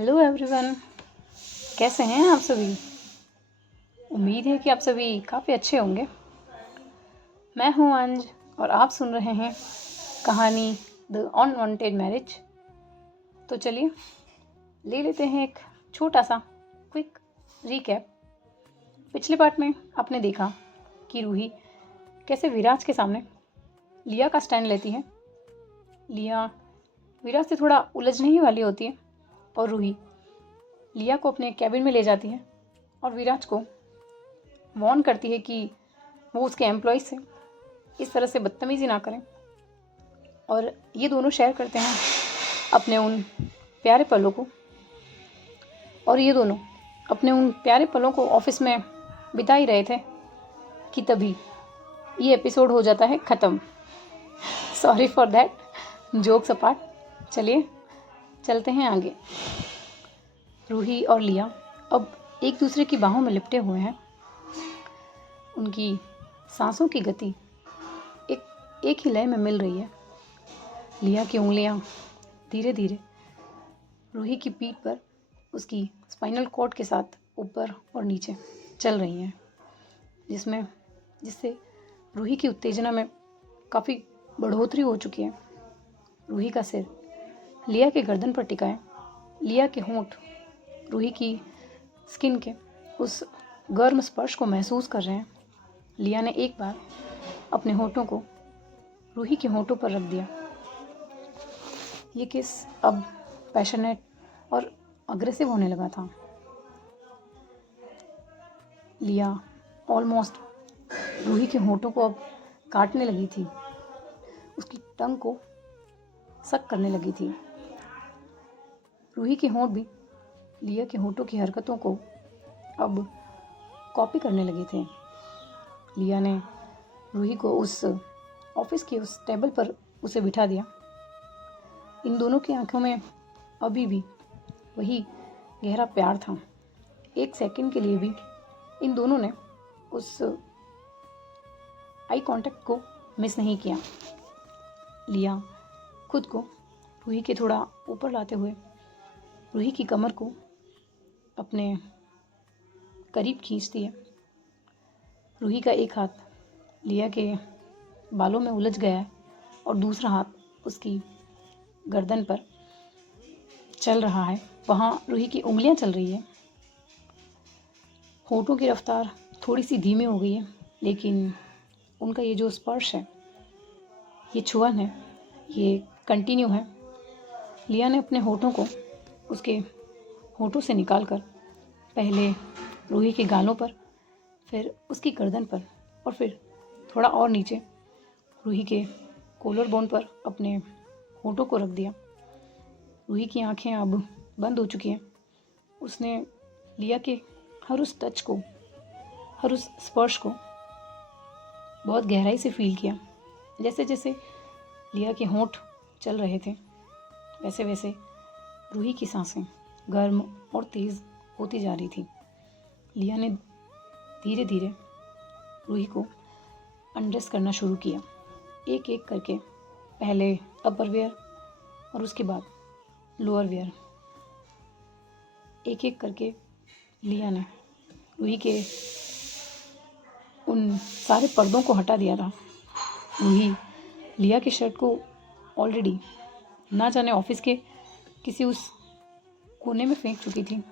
Hello everyone, कैसे हैं आप सभी। उम्मीद है कि आप सभी काफ़ी अच्छे होंगे। मैं हूं अंज और आप सुन रहे हैं कहानी द अनवांटेड मैरिज। तो चलिए ले लेते हैं एक छोटा सा क्विक रिकैप। पिछले पार्ट में आपने देखा कि रूही कैसे विराज के सामने लिया का स्टैंड लेती है। लिया विराज से थोड़ा उलझने ही वाली होती है और रूही लिया को अपने कैबिन में ले जाती है और विराज को वार्न करती है कि वो उसके एम्प्लॉय से इस तरह से बदतमीज़ी ना करें। और ये दोनों शेयर करते हैं अपने उन प्यारे पलों को, और ये दोनों अपने उन प्यारे पलों को ऑफिस में बिता ही रहे थे कि तभी ये एपिसोड हो जाता है ख़त्म। Sorry for that, jokes apart. चलिए चलते हैं आगे। रूही और लिया अब एक दूसरे की बाहों में लिपटे हुए हैं। उनकी सांसों की गति एक ही लय में मिल रही है। लिया की उंगलियां धीरे धीरे रूही की पीठ पर उसकी स्पाइनल कॉर्ड के साथ ऊपर और नीचे चल रही हैं, जिससे रूही की उत्तेजना में काफ़ी बढ़ोतरी हो चुकी है। रूही का सिर लिया के गर्दन पर टिका है। लिया के होंठ रूही की स्किन के उस गर्म स्पर्श को महसूस कर रहे हैं। लिया ने एक बार अपने होठों को रूही के होठों पर रख दिया। ये किस अब पैशनेट और अग्रेसिव होने लगा था। लिया ऑलमोस्ट रूही के होठों को अब काटने लगी थी, उसकी टंग को सक करने लगी थी। रूही के होंठ भी लिया के होठों की हरकतों को अब कॉपी करने लगे थे। लिया ने रूही को उस ऑफिस के उस टेबल पर उसे बिठा दिया। इन दोनों की आंखों में अभी भी वही गहरा प्यार था। एक सेकंड के लिए भी इन दोनों ने उस आई कांटेक्ट को मिस नहीं किया। लिया खुद को रूही के थोड़ा ऊपर लाते हुए रूही की कमर को अपने करीब खींचती है। रूही का एक हाथ लिया के बालों में उलझ गया है और दूसरा हाथ उसकी गर्दन पर चल रहा है। वहाँ रूही की उंगलियां चल रही है। होठों की रफ्तार थोड़ी सी धीमी हो गई है, लेकिन उनका ये जो स्पर्श है, ये छुअन है, ये कंटिन्यू है। लिया ने अपने होठों को उसके होठों से निकालकर पहले रूही के गालों पर, फिर उसकी गर्दन पर और फिर थोड़ा और नीचे रूही के कॉलर बोन पर अपने होठों को रख दिया। रूही की आंखें अब बंद हो चुकी हैं। उसने लिया के हर उस टच को, हर उस स्पर्श को बहुत गहराई से फील किया। जैसे जैसे लिया के होंठ चल रहे थे, वैसे वैसे रूही की सांसें गर्म और तेज़ होती जा रही थी। लिया ने धीरे धीरे रूही को अनड्रेस करना शुरू किया, एक एक करके। पहले अपर वेयर और उसके बाद लोअर वेयर। एक एक करके लिया ने रूही के उन सारे पर्दों को हटा दिया था। रूही लिया के शर्ट को ऑलरेडी ना जाने ऑफिस के किसी उस कोने में फेंक चुकी थी।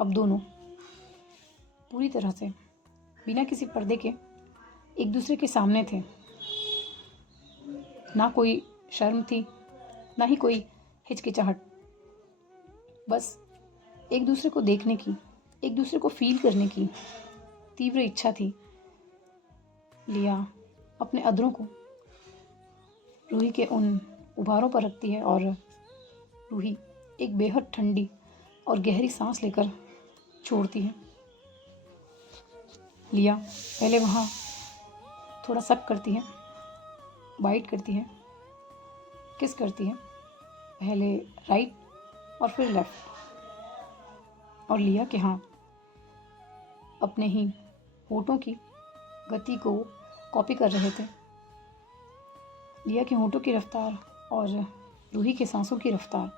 अब दोनों पूरी तरह से बिना किसी पर्दे के एक दूसरे के सामने थे। ना कोई शर्म थी, ना ही कोई हिचकिचाहट। बस एक दूसरे को देखने की, एक दूसरे को फील करने की तीव्र इच्छा थी। लिया अपने अधरों को रूही के उन उभारों पर रखती है और रूही एक बेहद ठंडी और गहरी सांस लेकर छोड़ती है। लिया पहले वहाँ थोड़ा सक करती है, बाइट करती है, किस करती है, पहले राइट और फिर लेफ्ट। और लिया के हाथ अपने ही होठों की गति को कॉपी कर रहे थे। लिया के होठों की रफ्तार और रूही के सांसों की रफ्तार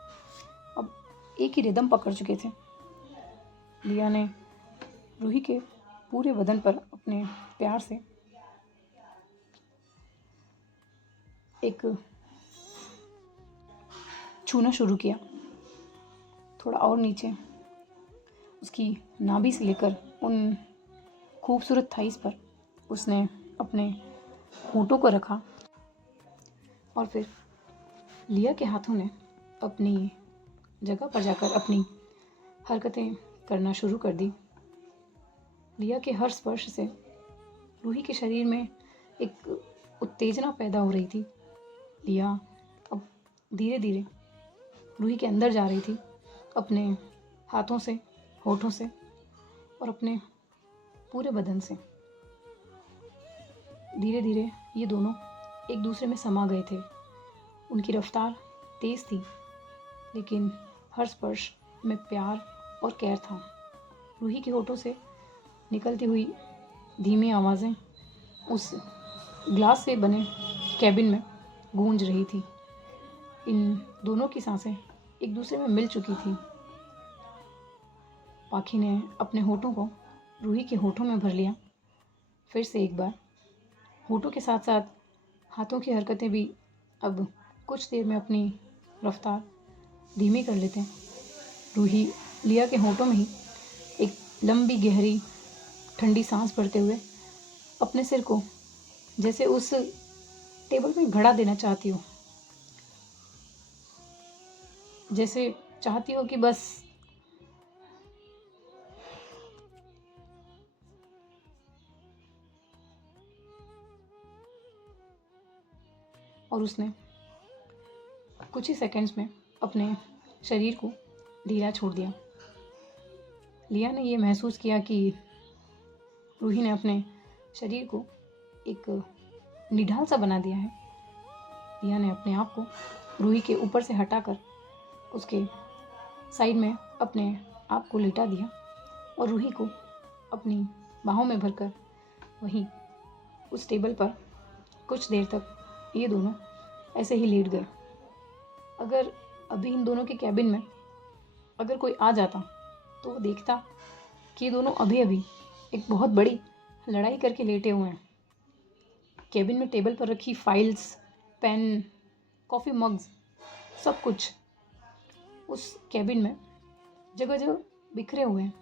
अब एक ही रिदम पकड़ चुके थे। लिया ने रूही के पूरे बदन पर अपने प्यार से एक छूना शुरू किया, थोड़ा और नीचे, उसकी नाभि से लेकर उन खूबसूरत थाइस पर उसने अपने होठों को रखा और फिर लिया के हाथों ने अपनी जगह पर जाकर अपनी हरकतें करना शुरू कर दी। लिया के हर स्पर्श से रूही के शरीर में एक उत्तेजना पैदा हो रही थी। लिया अब धीरे धीरे रूही के अंदर जा रही थी, अपने हाथों से, होठों से और अपने पूरे बदन से। धीरे धीरे ये दोनों एक दूसरे में समा गए थे। उनकी रफ्तार तेज़ थी, लेकिन हर स्पर्श में प्यार और कैर था। रूही के होठों से निकलती हुई धीमी आवाज़ें उस ग्लास से बने कैबिन में गूंज रही थी। इन दोनों की सांसें एक दूसरे में मिल चुकी थी। पाखी ने अपने होठों को रूही के होठों में भर लिया। फिर से एक बार होठों के साथ साथ हाथों की हरकतें भी अब कुछ देर में अपनी रफ्तार धीमी कर लेते हैं। रूही लिया के होठों में ही एक लंबी गहरी ठंडी सांस भरते हुए अपने सिर को जैसे उस टेबल में घड़ा देना चाहती हो, जैसे चाहती हो कि बस और उसने कुछ ही सेकंड्स में अपने शरीर को ढीला छोड़ दिया। लिया ने ये महसूस किया कि रूही ने अपने शरीर को एक निढाल सा बना दिया है। लिया ने अपने आप को रूही के ऊपर से हटाकर उसके साइड में अपने आप को लेटा दिया और रूही को अपनी बाहों में भरकर वहीं उस टेबल पर कुछ देर तक ये दोनों ऐसे ही लेट गए। अगर अभी इन दोनों के कैबिन में अगर कोई आ जाता तो वो देखता कि ये दोनों अभी अभी एक बहुत बड़ी लड़ाई करके लेटे हुए हैं। कैबिन में टेबल पर रखी फाइल्स, पेन, कॉफ़ी मग्स, सब कुछ उस कैबिन में जगह जगह बिखरे हुए हैं,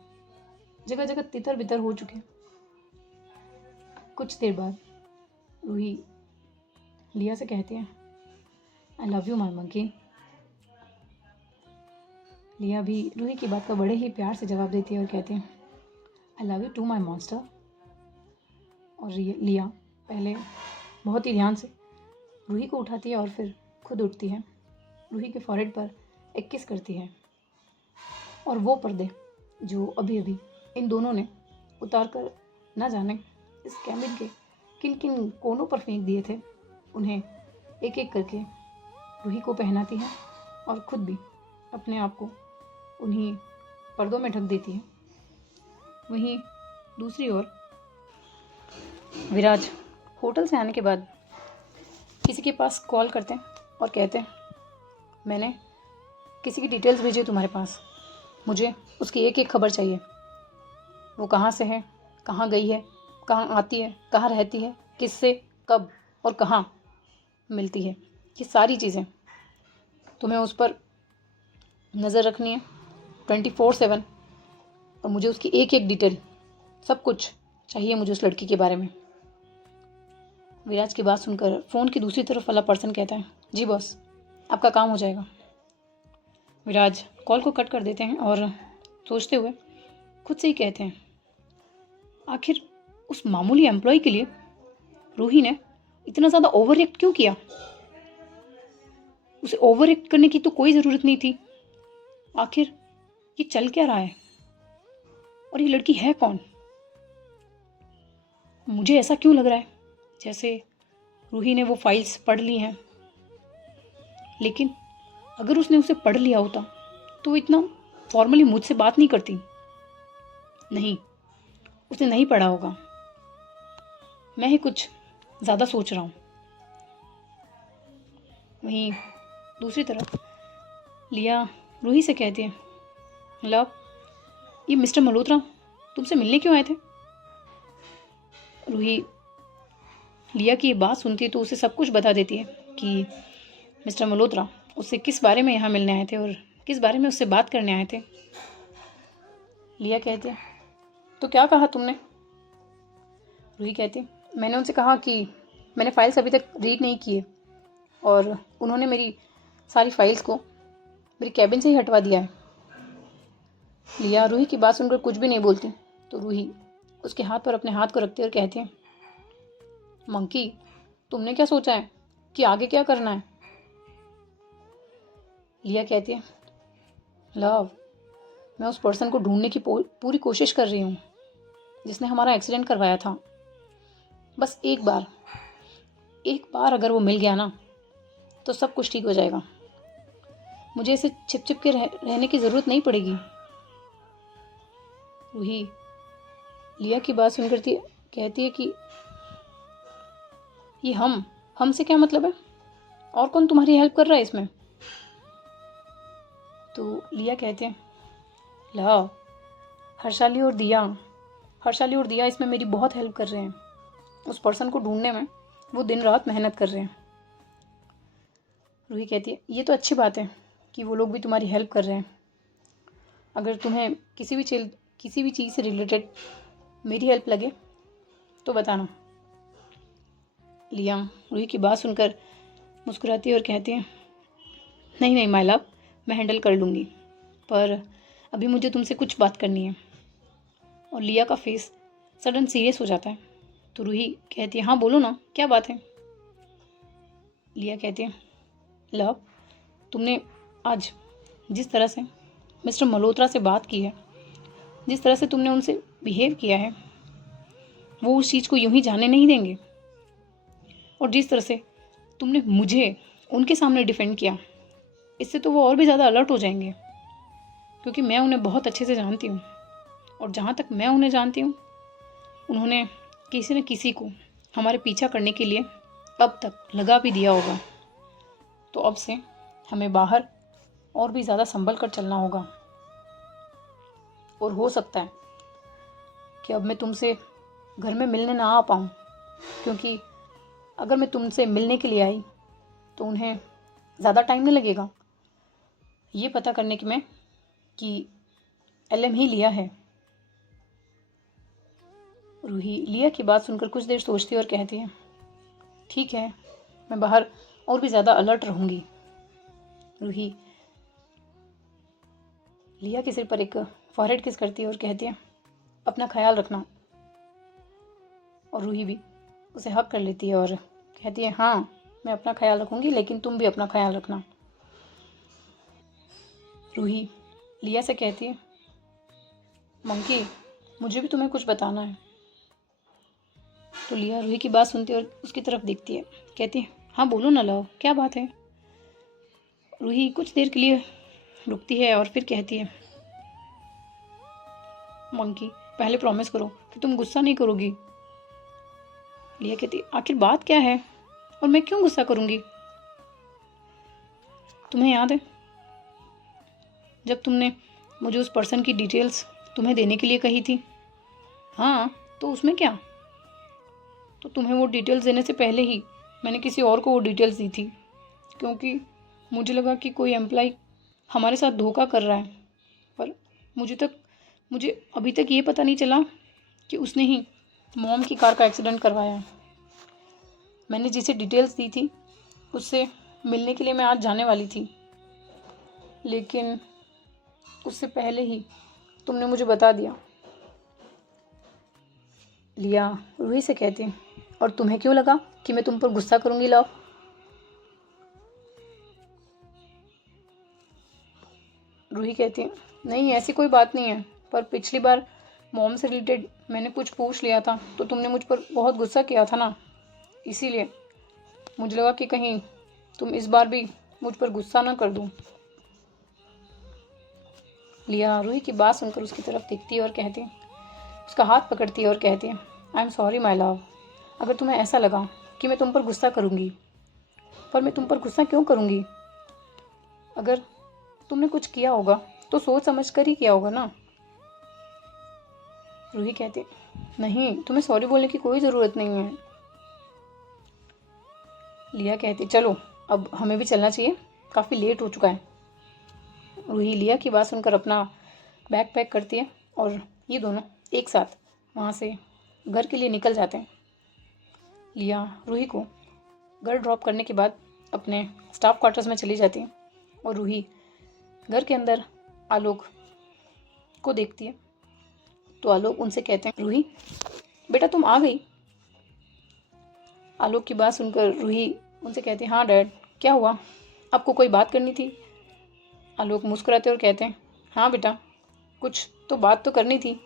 जगह जगह तितर बितर हो चुके हैं। कुछ देर बाद रूही लिया से कहती है, I love you my monkey. लिया भी रूही की बात का बड़े ही प्यार से जवाब देती है और कहती है, I love you too my monster. और लिया पहले बहुत ही ध्यान से रूही को उठाती है और फिर खुद उठती है, रूही के फॉरहेड पर एक किस करती है और वो पर्दे जो अभी अभी इन दोनों ने उतार कर न जाने इस कैबिन के किन किन कोनों पर फेंक दिए थे, उन्हें एक एक करके रूही को पहनाती है और खुद भी अपने आप को उन्हीं पर्दों में ढक देती है। वहीं दूसरी ओर विराज होटल से आने के बाद किसी के पास कॉल करते हैं और कहते हैं, मैंने किसी की डिटेल्स भेजी तुम्हारे पास, मुझे उसकी एक एक खबर चाहिए। वो कहाँ से है, कहाँ गई है, कहाँ आती है, कहाँ रहती है, किससे, कब और कहाँ मिलती है, ये सारी चीज़ें तुम्हें उस पर नज़र रखनी है 24/7 और मुझे उसकी एक एक डिटेल, सब कुछ चाहिए मुझे उस लड़की के बारे में। विराज की बात सुनकर फ़ोन की दूसरी तरफ वाला पर्सन कहता है, जी बॉस, आपका काम हो जाएगा। विराज कॉल को कट कर देते हैं और सोचते हुए खुद से ही कहते हैं, आखिर उस मामूली एम्प्लॉय के लिए रूही ने इतना ज़्यादा ओवर रिएक्ट क्यों किया? उसे ओवर रिएक्ट करने की तो कोई ज़रूरत नहीं थी। आखिर ये चल क्या रहा है और ये लड़की है कौन? मुझे ऐसा क्यों लग रहा है जैसे रूही ने वो फाइल्स पढ़ ली हैं, लेकिन अगर उसने उसे पढ़ लिया होता तो वो इतना फॉर्मली मुझसे बात नहीं करती। नहीं, उसने नहीं पढ़ा होगा, मैं ही कुछ ज़्यादा सोच रहा हूँ। वहीं दूसरी तरफ लिया रूही से कहती है, लव, ये मिस्टर मल्होत्रा तुमसे मिलने क्यों आए थे? रूही लिया की ये बात सुनती है तो उसे सब कुछ बता देती है कि मिस्टर मल्होत्रा उससे किस बारे में यहाँ मिलने आए थे और किस बारे में उससे बात करने आए थे। लिया कहती है, तो क्या कहा तुमने? रूही कहती है, मैंने उनसे कहा कि मैंने फाइल्स अभी तक रीड नहीं किए और उन्होंने मेरी सारी फाइल्स को मेरी कैबिन से ही हटवा दिया है। लिया रूही की बात सुनकर कुछ भी नहीं बोलती तो रूही उसके हाथ पर अपने हाथ को रखती है और कहती है, मंकी, तुमने क्या सोचा है कि आगे क्या करना है? लिया कहती है, लव, मैं उस पर्सन को ढूंढने की पूरी कोशिश कर रही हूँ जिसने हमारा एक्सीडेंट करवाया था। बस एक बार अगर वो मिल गया ना तो सब कुछ ठीक हो जाएगा। मुझे इसे छिप छिप के रहने की ज़रूरत नहीं पड़ेगी। रूही लिया की बात सुनकर कहती है कि ये हमसे क्या मतलब है? और कौन तुम्हारी हेल्प कर रहा है इसमें? तो लिया कहते हैं, ला, हर्षाली और दिया इसमें मेरी बहुत हेल्प कर रहे हैं। उस पर्सन को ढूंढने में वो दिन रात मेहनत कर रहे हैं। रूही कहती है, ये तो अच्छी बात है कि वो लोग भी तुम्हारी हेल्प कर रहे हैं। अगर तुम्हें किसी भी चीज़ से रिलेटेड मेरी हेल्प लगे तो बताना। लिया रूही की बात सुनकर मुस्कुराती है और कहती है, नहीं माय लव, मैं हैंडल कर लूँगी, पर अभी मुझे तुमसे कुछ बात करनी है। और लिया का फेस सडन सीरियस हो जाता है तो रूही कहती है, हाँ बोलो ना, क्या बात है? लिया कहती है, लव, तुमने आज जिस तरह से मिस्टर मल्होत्रा से बात की है, जिस तरह से तुमने उनसे बिहेव किया है, वो उस चीज़ को यूं ही जाने नहीं देंगे। और जिस तरह से तुमने मुझे उनके सामने डिफेंड किया, इससे तो वो और भी ज़्यादा अलर्ट हो जाएंगे, क्योंकि मैं उन्हें बहुत अच्छे से जानती हूँ। और जहाँ तक मैं उन्हें जानती हूँ, उन्होंने किसी न किसी को हमारे पीछा करने के लिए अब तक लगा भी दिया होगा। तो अब से हमें बाहर और भी ज़्यादा संभल कर चलना होगा। और हो सकता है कि अब मैं तुमसे घर में मिलने ना आ पाऊँ, क्योंकि अगर मैं तुमसे मिलने के लिए आई तो उन्हें ज़्यादा टाइम नहीं लगेगा ये पता करने की में कि एलएम ही लिया है। रूही लिया की बात सुनकर कुछ देर सोचती है और कहती है, ठीक है, मैं बाहर और भी ज़्यादा अलर्ट रहूँगी। रूही लिया के सिर पर एक फॉरहेड किस करती है और कहती है, अपना ख्याल रखना। और रूही भी उसे हक कर लेती है और कहती है, हाँ, मैं अपना ख्याल रखूँगी, लेकिन तुम भी अपना ख्याल रखना। रूही लिया से कहती है, मंकी, मुझे भी तुम्हें कुछ बताना है। तो लिया रूही की बात सुनती है और उसकी तरफ देखती है, कहती है, हाँ बोलो ना लव, क्या बात है? रूही कुछ देर के लिए रुकती है और फिर कहती है, मंकी, पहले प्रॉमिस करो कि तुम गुस्सा नहीं करोगी। लिया कहती है, आखिर बात क्या है और मैं क्यों गुस्सा करूंगी? तुम्हें याद है जब तुमने मुझे उस पर्सन की डिटेल्स तुम्हें देने के लिए कही थी? हाँ, तो उसमें क्या? तो तुम्हें वो डिटेल्स देने से पहले ही मैंने किसी और को वो डिटेल्स दी थी, क्योंकि मुझे लगा कि कोई एम्प्लॉय हमारे साथ धोखा कर रहा है। पर मुझे अभी तक ये पता नहीं चला कि उसने ही मॉम की कार का एक्सीडेंट करवाया है। मैंने जिसे डिटेल्स दी थी उससे मिलने के लिए मैं आज जाने वाली थी, लेकिन उससे पहले ही तुमने मुझे बता दिया। लिया रूही से कहती, और तुम्हें क्यों लगा कि मैं तुम पर गुस्सा करूंगी लव? रूही कहती, नहीं, ऐसी कोई बात नहीं है, पर पिछली बार मॉम से रिलेटेड मैंने कुछ पूछ लिया था तो तुमने मुझ पर बहुत गुस्सा किया था ना, इसीलिए मुझे लगा कि कहीं तुम इस बार भी मुझ पर गुस्सा ना कर दूं। लिया रूही की बात सुनकर उसकी तरफ देखती है और कहती, उसका हाथ पकड़ती है और कहती है, I am sorry my love, अगर तुम्हें ऐसा लगा कि मैं तुम पर गुस्सा करूँगी, पर मैं तुम पर गुस्सा क्यों करूँगी? अगर तुमने कुछ किया होगा तो सोच समझ कर ही किया होगा ना। रूही कहती, नहीं, तुम्हें सॉरी बोलने की कोई ज़रूरत नहीं है। लिया कहती, चलो अब हमें भी चलना चाहिए, काफ़ी लेट हो चुका है। रूही लिया की बात सुनकर अपना बैग पैक करती है और ये दोनों एक साथ वहाँ से घर के लिए निकल जाते हैं। लिया रूही को घर ड्रॉप करने के बाद अपने स्टाफ क्वार्टर्स में चली जाती है और रूही घर के अंदर आलोक को देखती है तो आलोक उनसे कहते हैं, रूही बेटा तुम आ गई। आलोक की बात सुनकर रूही उनसे कहती है, हाँ डैड, क्या हुआ, आपको कोई बात करनी थी। आलोक मुस्कुराते और कहते हैं, हाँ बेटा, कुछ तो बात तो करनी थी,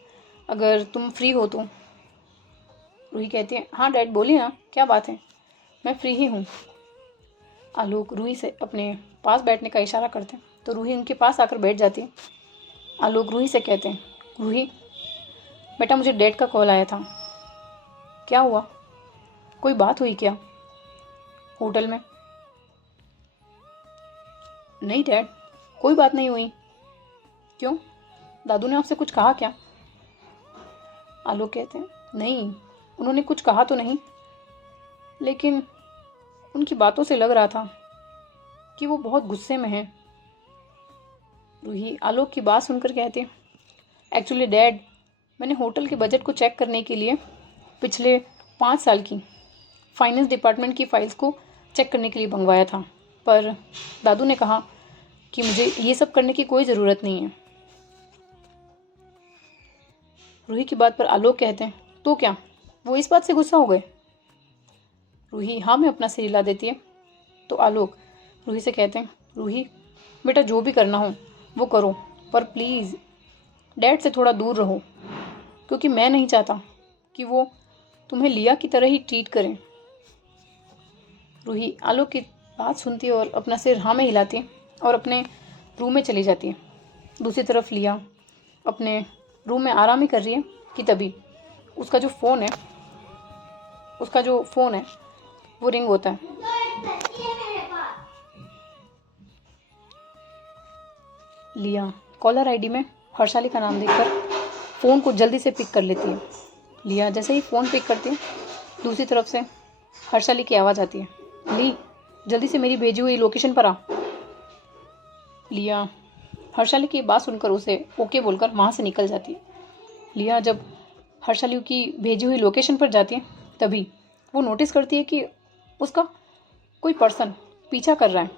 अगर तुम फ्री हो तो। रूही कहती है, हाँ डैड बोलिए ना, क्या बात है, मैं फ्री ही हूँ। आलोक रूही से अपने पास बैठने का इशारा करते हैं तो रूही उनके पास आकर बैठ जाती है। आलोक रूही से कहते हैं, रूही बेटा मुझे डैड का कॉल आया था, क्या हुआ, कोई बात हुई क्या होटल में। नहीं डैड, कोई बात नहीं हुई। क्यों, दादू ने आपसे कुछ कहा क्या। आलोक कहते हैं, नहीं, उन्होंने कुछ कहा तो नहीं, लेकिन उनकी बातों से लग रहा था कि वो बहुत गुस्से में हैं। रूही आलोक की बात सुनकर कहती है, एक्चुअली डैड, मैंने होटल के बजट को चेक करने के लिए पिछले 5 साल की फाइनेंस डिपार्टमेंट की फाइल्स को चेक करने के लिए मंगवाया था, पर दादू ने कहा कि मुझे ये सब करने की कोई ज़रूरत नहीं है। रूही की बात पर आलोक कहते हैं, तो क्या वो इस बात से गुस्सा हो गए। रूही हाँ में अपना सिर हिला देती है तो आलोक रूही से कहते हैं, रूही बेटा जो भी करना हो वो करो, पर प्लीज़ डैड से थोड़ा दूर रहो, क्योंकि मैं नहीं चाहता कि वो तुम्हें लिया की तरह ही ट्रीट करें। रूही आलोक की बात सुनती है और अपना सिर हाँ में हिलाती है और अपने रूम में चली जाती है। दूसरी तरफ लिया अपने रूम में आराम ही कर रही है कि तभी उसका जो फ़ोन है वो रिंग होता है। लिया कॉलर आईडी में हर्षाली का नाम देखकर फ़ोन को जल्दी से पिक कर लेती है। लिया जैसे ही फ़ोन पिक करती है, दूसरी तरफ से हर्षाली की आवाज़ आती है, ली जल्दी से मेरी भेजी हुई लोकेशन पर आ। लिया हर्षाली की बात सुनकर उसे ओके बोलकर वहाँ से निकल जाती है। लिया जब हर्षाली की भेजी हुई लोकेशन पर जाती है तभी वो नोटिस करती है कि उसका कोई पर्सन पीछा कर रहा है।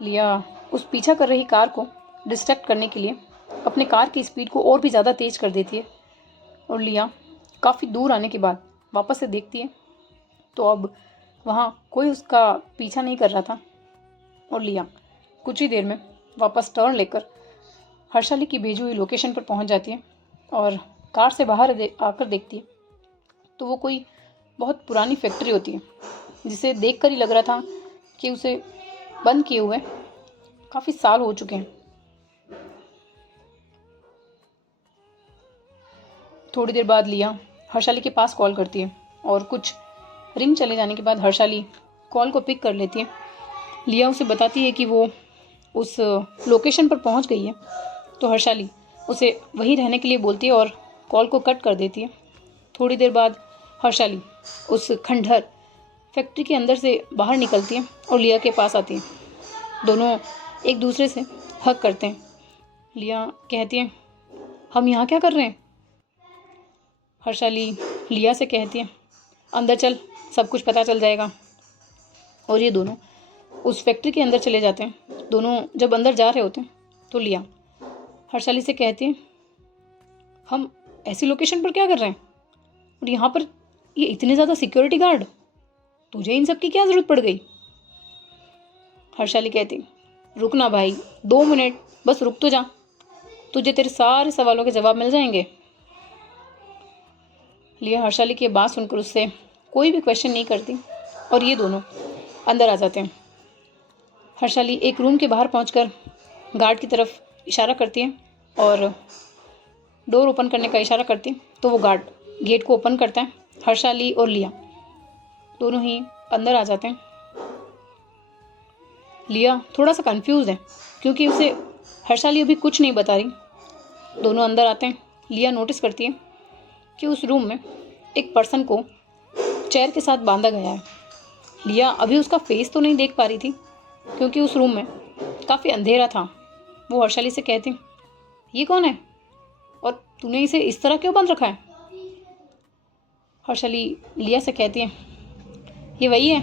लिया उस पीछा कर रही कार को डिस्ट्रैक्ट करने के लिए अपने कार की स्पीड को और भी ज़्यादा तेज़ कर देती है और लिया काफ़ी दूर आने के बाद वापस से देखती है तो अब वहाँ कोई उसका पीछा नहीं कर रहा था और लिया कुछ ही देर में वापस टर्न लेकर हर्षाली की भेजी हुई लोकेशन पर पहुँच जाती है और कार से बाहर आकर देखती है तो वो कोई बहुत पुरानी फैक्ट्री होती है जिसे देखकर ही लग रहा था कि उसे बंद किए हुए काफ़ी साल हो चुके हैं। थोड़ी देर बाद लिया हर्षाली के पास कॉल करती है और कुछ रिंग चले जाने के बाद हर्षाली कॉल को पिक कर लेती है। लिया उसे बताती है कि वो उस लोकेशन पर पहुंच गई है तो हर्षाली उसे वहीं रहने के लिए बोलती है और कॉल को कट कर देती है। थोड़ी देर बाद हर्षाली उस खंडहर फैक्ट्री के अंदर से बाहर निकलती है और लिया के पास आती है। दोनों एक दूसरे से हग करते हैं। लिया कहती है, हम यहाँ क्या कर रहे हैं। हर्षाली लिया से कहती है, अंदर चल, सब कुछ पता चल जाएगा। और ये दोनों उस फैक्ट्री के अंदर चले जाते हैं। दोनों जब अंदर जा रहे होते हैं तो लिया हर्षाली से कहती है, हम ऐसी लोकेशन पर क्या कर रहे हैं और यहाँ पर ये इतने ज़्यादा सिक्योरिटी गार्ड, तुझे इन सब की क्या ज़रूरत पड़ गई। हर्षाली कहती, रुक ना भाई, 2 मिनट बस रुक तो जा, तुझे तेरे सारे सवालों के जवाब मिल जाएंगे। लिया हर्षाली की बात सुनकर उससे कोई भी क्वेश्चन नहीं करती और ये दोनों अंदर आ जाते हैं। हर्षाली एक रूम के बाहर पहुंचकर गार्ड की तरफ इशारा करती है और डोर ओपन करने का इशारा करती है तो वो गार्ड गेट को ओपन करता है। हर्षाली और लिया दोनों ही अंदर आ जाते हैं। लिया थोड़ा सा कंफ्यूज है क्योंकि उसे हर्षाली अभी कुछ नहीं बता रही। दोनों अंदर आते हैं। लिया नोटिस करती है कि उस रूम में एक पर्सन को चेयर के साथ बांधा गया है। लिया अभी उसका फेस तो नहीं देख पा रही थी क्योंकि उस रूम में काफ़ी अंधेरा था। वो हर्षाली से कहती, ये कौन है और तूने इसे इस तरह क्यों बांध रखा है? हर्षाली लिया से कहती है, ये वही है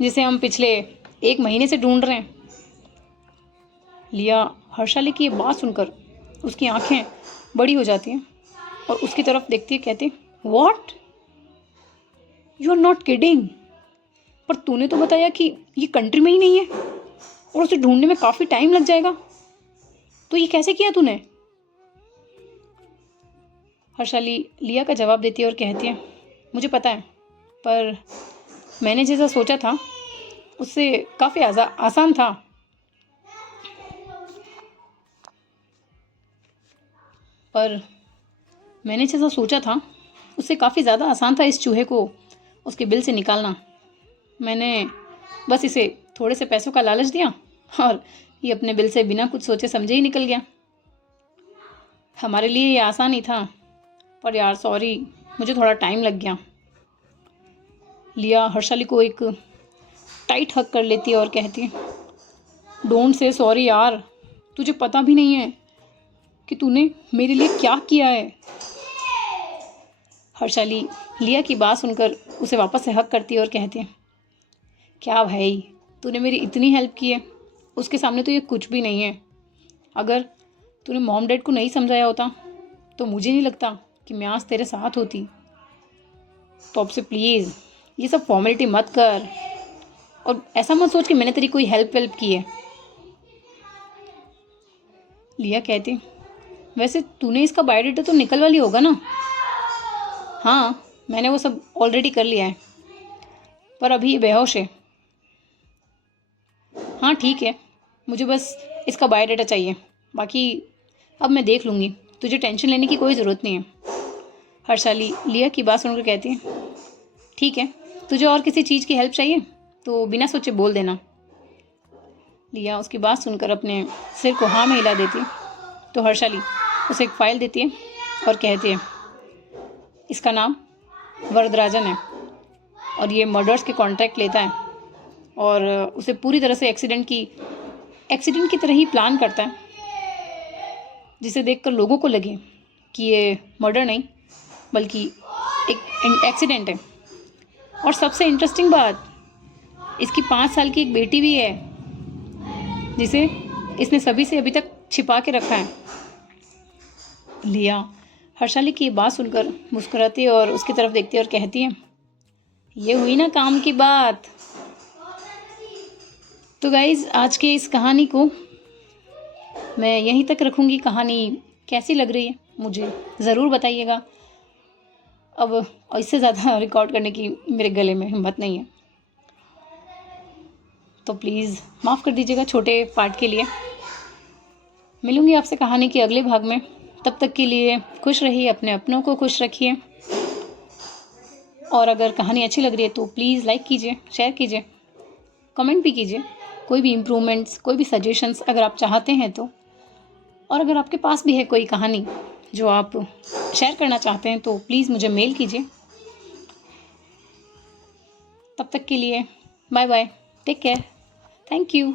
जिसे हम पिछले 1 महीने से ढूंढ रहे हैं। लिया हर्षाली की ये बात सुनकर उसकी आंखें बड़ी हो जाती हैं और उसकी तरफ देखती है, कहती, what, you are not kidding. पर तूने तो बताया कि ये कंट्री में ही नहीं है और उसे ढूंढने में काफ़ी टाइम लग जाएगा, तो ये कैसे किया तूने? हर्षाली लिया का जवाब देती है और कहती है, मुझे पता है, पर मैंने जैसा सोचा था उससे काफ़ी आसान था। उससे काफ़ी ज़्यादा आसान था इस चूहे को उसके बिल से निकालना। मैंने बस इसे थोड़े से पैसों का लालच दिया और ये अपने बिल से बिना कुछ सोचे समझे ही निकल गया। हमारे लिए ये आसान ही था, पर यार सॉरी, मुझे थोड़ा टाइम लग गया। लिया हर्षाली को एक टाइट हग कर लेती है और कहती है, डोंट से सॉरी यार, तुझे पता भी नहीं है कि तूने मेरे लिए क्या किया है। हर्षाली लिया की बात सुनकर उसे वापस से हग करती है और कहती है, क्या भाई, तूने मेरी इतनी हेल्प की है, उसके सामने तो ये कुछ भी नहीं है। अगर तूने मॉम डैड को नहीं समझाया होता तो मुझे नहीं लगता कि मैं आज तेरे साथ होती। तो अब से प्लीज़ ये सब फॉर्मेलिटी मत कर और ऐसा मत सोच कि मैंने तेरी कोई हेल्प वेल्प की है। लिया कहती, वैसे तूने इसका बायोडाटा तो निकलवा लिया होगा ना? हाँ, मैंने वो सब ऑलरेडी कर लिया है, पर अभी ये बेहोश है। हाँ ठीक है, मुझे बस इसका बायोडाटा चाहिए, बाकी अब मैं देख लूँगी, तुझे टेंशन लेने की कोई ज़रूरत नहीं है। हर्षाली लिया की बात सुनकर कहती है, ठीक है, तुझे और किसी चीज़ की हेल्प चाहिए तो बिना सोचे बोल देना। लिया उसकी बात सुनकर अपने सिर को हाँ में हिला देती है। तो हर्षाली उसे एक फ़ाइल देती है और कहती है, इसका नाम वरदराजन है और ये मर्डर्स के कॉन्ट्रैक्ट लेता है और उसे पूरी तरह से एक्सीडेंट की तरह ही प्लान करता है, जिसे देखकर लोगों को लगे कि ये मर्डर नहीं बल्कि एक एक्सीडेंट है। और सबसे इंटरेस्टिंग बात, इसकी 5 साल की एक बेटी भी है जिसे इसने सभी से अभी तक छिपा के रखा है। लिया हर्षाली की बात सुनकर मुस्कुराती है और उसकी तरफ देखती है और कहती है, ये हुई ना काम की बात। तो गाइज़, आज के इस कहानी को मैं यहीं तक रखूँगी। कहानी कैसी लग रही है मुझे ज़रूर बताइएगा। अब इससे ज़्यादा रिकॉर्ड करने की मेरे गले में हिम्मत नहीं है, तो प्लीज़ माफ़ कर दीजिएगा छोटे पार्ट के लिए। मिलूँगी आपसे कहानी के अगले भाग में। तब तक के लिए खुश रहिए, अपने अपनों को खुश रखिए, और अगर कहानी अच्छी लग रही है तो प्लीज़ लाइक कीजिए, शेयर कीजिए, कमेंट भी कीजिए। कोई भी इम्प्रूवमेंट्स, कोई भी सजेशंस अगर आप चाहते हैं तो, और अगर आपके पास भी है कोई कहानी जो आप शेयर करना चाहते हैं तो प्लीज़ मुझे मेल कीजिए। तब तक के लिए bye bye, take care, thank you.